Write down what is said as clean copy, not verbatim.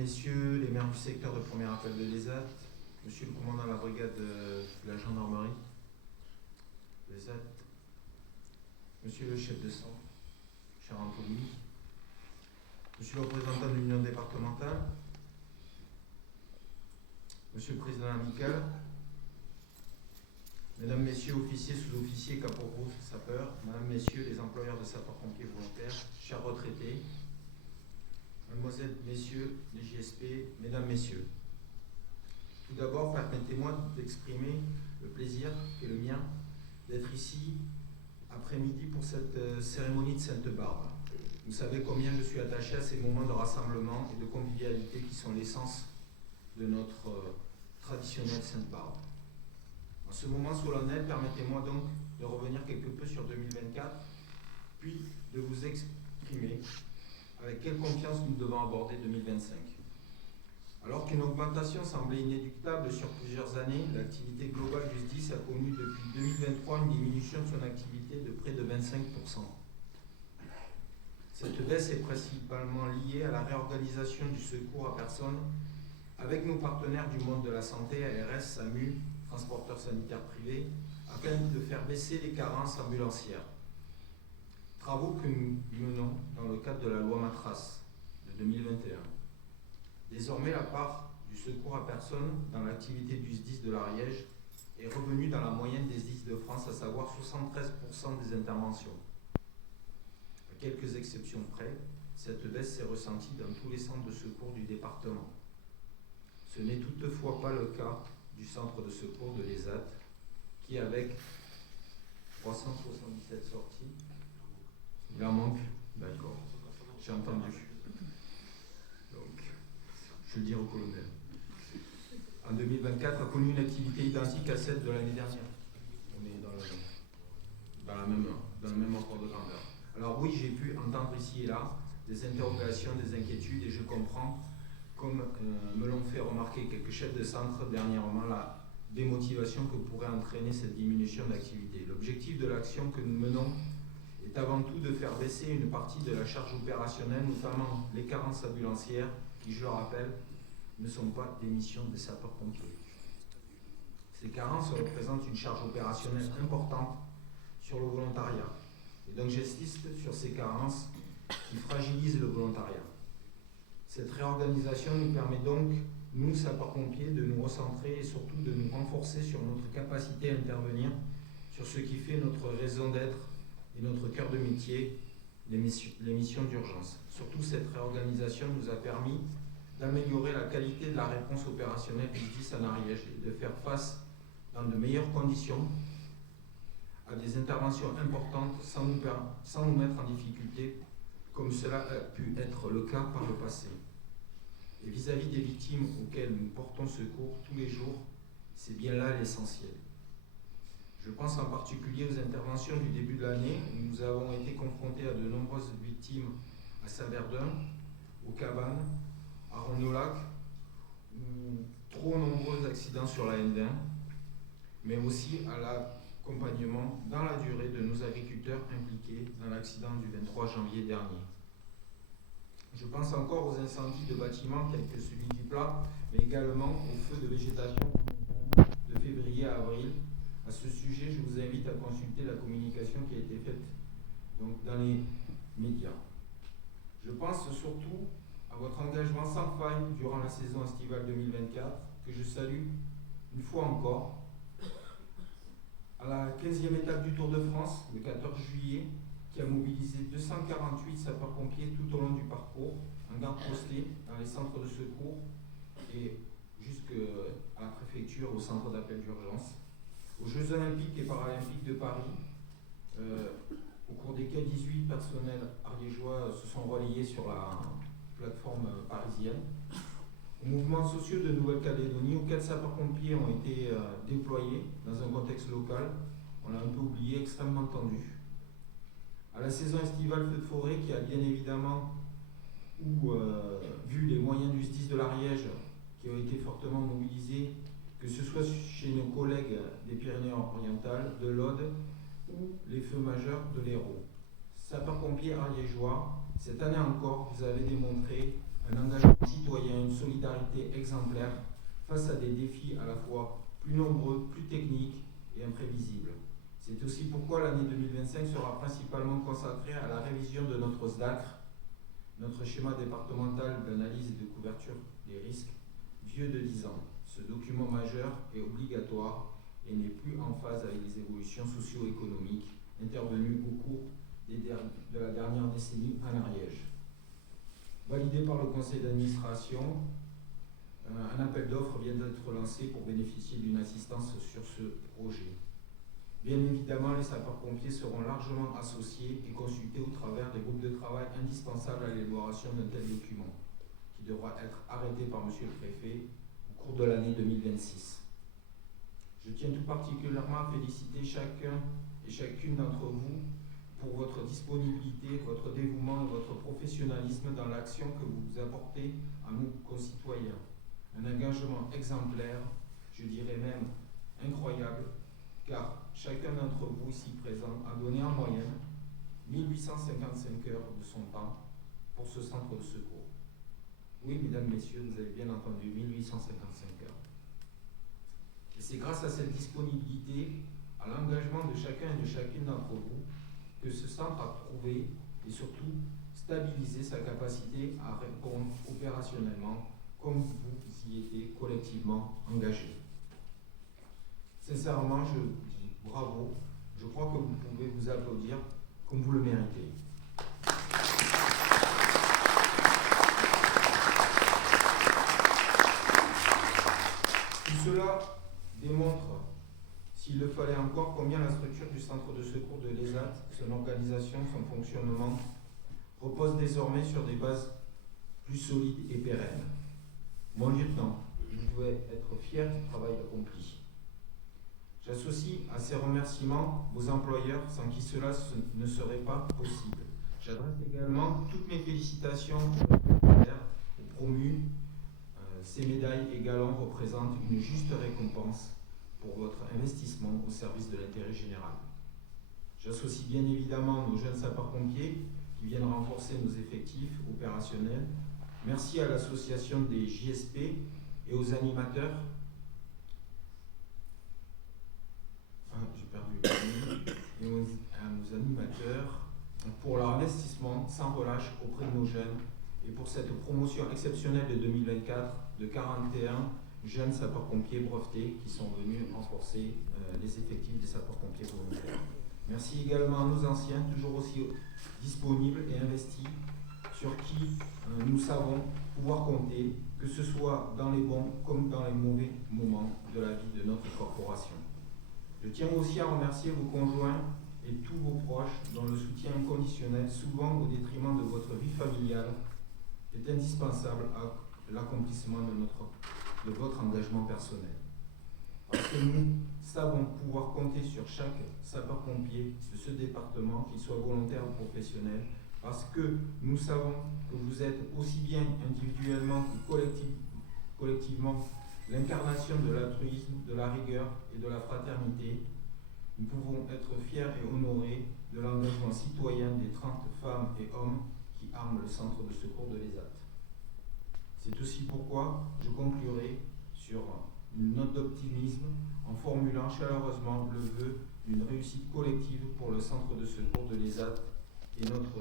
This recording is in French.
Messieurs les maires du secteur de premier appel de l'ESAT, Monsieur le commandant de la brigade de la gendarmerie, l'ESAT, Monsieur le chef de centre, cher Anthony, Monsieur le représentant de l'union départementale, Monsieur le président amical, Mesdames, Messieurs, officiers, sous-officiers, caporaux, sapeurs, Mesdames, Messieurs, les employeurs de sapeurs-pompiers volontaires, chers retraités, Mademoiselles, Messieurs, les JSP, Mesdames, Messieurs. Tout d'abord, permettez-moi d'exprimer le plaisir qui est le mien d'être ici après-midi pour cette cérémonie de Sainte-Barbe. Vous savez combien je suis attaché à ces moments de rassemblement et de convivialité qui sont l'essence de notre traditionnelle Sainte-Barbe. En ce moment solennel, permettez-moi donc de revenir quelque peu sur 2024, puis de vous exprimer avec quelle confiance nous devons aborder 2025. Alors qu'une augmentation semblait inéluctable sur plusieurs années, l'activité globale du SDIS a connu depuis 2023 une diminution de son activité de près de 25%. Cette baisse est principalement liée à la réorganisation du secours à personnes avec nos partenaires du monde de la santé, ARS, SAMU, transporteurs sanitaires privés, afin de faire baisser les carences ambulancières. Travaux que nous menons dans le cadre de la loi Matras de 2021. Désormais, la part du secours à personne dans l'activité du SDIS de l'Ariège est revenue dans la moyenne des SDIS de France, à savoir 73% des interventions. À quelques exceptions près, cette baisse s'est ressentie dans tous les centres de secours du département. Ce n'est toutefois pas le cas du centre de secours de l'ESAT, qui avec 377 sorties, il en manque, d'accord, j'ai entendu. Donc, je le dis au colonel. En 2024, a connu une activité identique à celle de l'année dernière. On est dans le même ordre de grandeur. Alors oui, j'ai pu entendre ici et là des interrogations, des inquiétudes, et je comprends, comme me l'ont fait remarquer quelques chefs de centre dernièrement, la démotivation que pourrait entraîner cette diminution d'activité. L'objectif de l'action que nous menons est avant tout de faire baisser une partie de la charge opérationnelle, notamment les carences ambulancières, qui, je le rappelle, ne sont pas des missions des sapeurs-pompiers. Ces carences représentent une charge opérationnelle importante sur le volontariat. Et donc j'insiste sur ces carences qui fragilisent le volontariat. Cette réorganisation nous permet donc, nous, sapeurs-pompiers, de nous recentrer et surtout de nous renforcer sur notre capacité à intervenir sur ce qui fait notre raison d'être et notre cœur de métier, les missions d'urgence. Surtout, cette réorganisation nous a permis d'améliorer la qualité de la réponse opérationnelle du SDIS en Ariège et de faire face dans de meilleures conditions à des interventions importantes sans nous mettre en difficulté, comme cela a pu être le cas par le passé. Et vis-à-vis des victimes auxquelles nous portons secours tous les jours, c'est bien là l'essentiel. Je pense en particulier aux interventions du début de l'année où nous avons été confrontés à de nombreuses victimes à Saint-Verdun, aux Cabanes, à Ronneau-Lac, ou trop nombreux accidents sur la N20, mais aussi à l'accompagnement dans la durée de nos agriculteurs impliqués dans l'accident du 23 janvier dernier. Je pense encore aux incendies de bâtiments tels que celui du Plat, mais également aux feux de végétation de février à avril. À ce sujet, je vous invite à consulter la communication qui a été faite donc, dans les médias. Je pense surtout à votre engagement sans faille durant la saison estivale 2024, que je salue une fois encore. À la 15e étape du Tour de France, le 14 juillet, qui a mobilisé 248 sapeurs-pompiers tout au long du parcours, en garde postée dans les centres de secours et jusqu'à la préfecture, au centre d'appel d'urgence. Aux Jeux Olympiques et Paralympiques de Paris, au cours desquels 18 personnels ariégeois se sont relayés sur la plateforme parisienne. Aux mouvements sociaux de Nouvelle-Calédonie, auxquels sapeurs-pompiers ont été déployés dans un contexte local, on l'a un peu oublié, extrêmement tendu. À la saison estivale feu de forêt, qui a bien évidemment vu les moyens du SDIS de l'Ariège qui ont été fortement mobilisés, que ce soit chez nos collègues des Pyrénées-Orientales, de l'Aude ou les feux majeurs de l'Hérault. Sapeurs-pompiers ariégeois, cette année encore, vous avez démontré un engagement citoyen, une solidarité exemplaire face à des défis à la fois plus nombreux, plus techniques et imprévisibles. C'est aussi pourquoi l'année 2025 sera principalement consacrée à la révision de notre SDACR, notre schéma départemental d'analyse et de couverture des risques, vieux de 10 ans. Ce document majeur est obligatoire et n'est plus en phase avec les évolutions socio-économiques intervenues au cours de la dernière décennie en Ariège. Validé par le conseil d'administration, un appel d'offres vient d'être lancé pour bénéficier d'une assistance sur ce projet. Bien évidemment, les sapeurs-pompiers seront largement associés et consultés au travers des groupes de travail indispensables à l'élaboration d'un tel document, qui devra être arrêté par M. le Préfet au cours de l'année 2026. Je tiens tout particulièrement à féliciter chacun et chacune d'entre vous pour votre disponibilité, votre dévouement et votre professionnalisme dans l'action que vous apportez à nos concitoyens. Un engagement exemplaire, je dirais même incroyable, car chacun d'entre vous ici présent a donné en moyenne 1855 heures de son temps pour ce centre de secours. Oui, mesdames, messieurs, vous avez bien entendu, 1855 heures. Et c'est grâce à cette disponibilité, à l'engagement de chacun et de chacune d'entre vous, que ce centre a trouvé et surtout stabilisé sa capacité à répondre opérationnellement comme vous y étiez collectivement engagés. Sincèrement, je dis bravo. Je crois que vous pouvez vous applaudir comme vous le méritez. Tout cela démontre, s'il le fallait encore, combien la structure du centre de secours de l'ESAT, son organisation, son fonctionnement, repose désormais sur des bases plus solides et pérennes. Mon lieutenant, vous pouvez être fier du travail accompli. J'associe à ces remerciements vos employeurs sans qui cela ne serait pas possible. J'adresse également toutes mes félicitations aux promus. Ces médailles et galons représentent une juste récompense pour votre investissement au service de l'intérêt général. J'associe bien évidemment nos jeunes sapeurs-pompiers qui viennent renforcer nos effectifs opérationnels. Merci à l'association des JSP et aux animateurs. Et à nos animateurs pour leur investissement sans relâche auprès de nos jeunes et pour cette promotion exceptionnelle de 2024 de 41 jeunes sapeurs-pompiers brevetés qui sont venus renforcer les effectifs des sapeurs-pompiers volontaires. Merci également à nos anciens, toujours aussi disponibles et investis, sur qui nous savons pouvoir compter, que ce soit dans les bons comme dans les mauvais moments de la vie de notre corporation. Je tiens aussi à remercier vos conjoints et tous vos proches dont le soutien inconditionnel, souvent au détriment de votre vie familiale, est indispensable à l'accomplissement de votre engagement personnel. Parce que nous savons pouvoir compter sur chaque sapeur-pompier de ce département, qu'il soit volontaire ou professionnel, parce que nous savons que vous êtes aussi bien individuellement que collectivement l'incarnation de l'altruisme, de la rigueur et de la fraternité. Nous pouvons être fiers et honorés de l'engagement citoyen des 30 femmes et hommes qui arment le centre de secours de l'ESAT. C'est aussi pourquoi je conclurai sur une note d'optimisme en formulant chaleureusement le vœu d'une réussite collective pour le centre de secours de l'ESAT et notre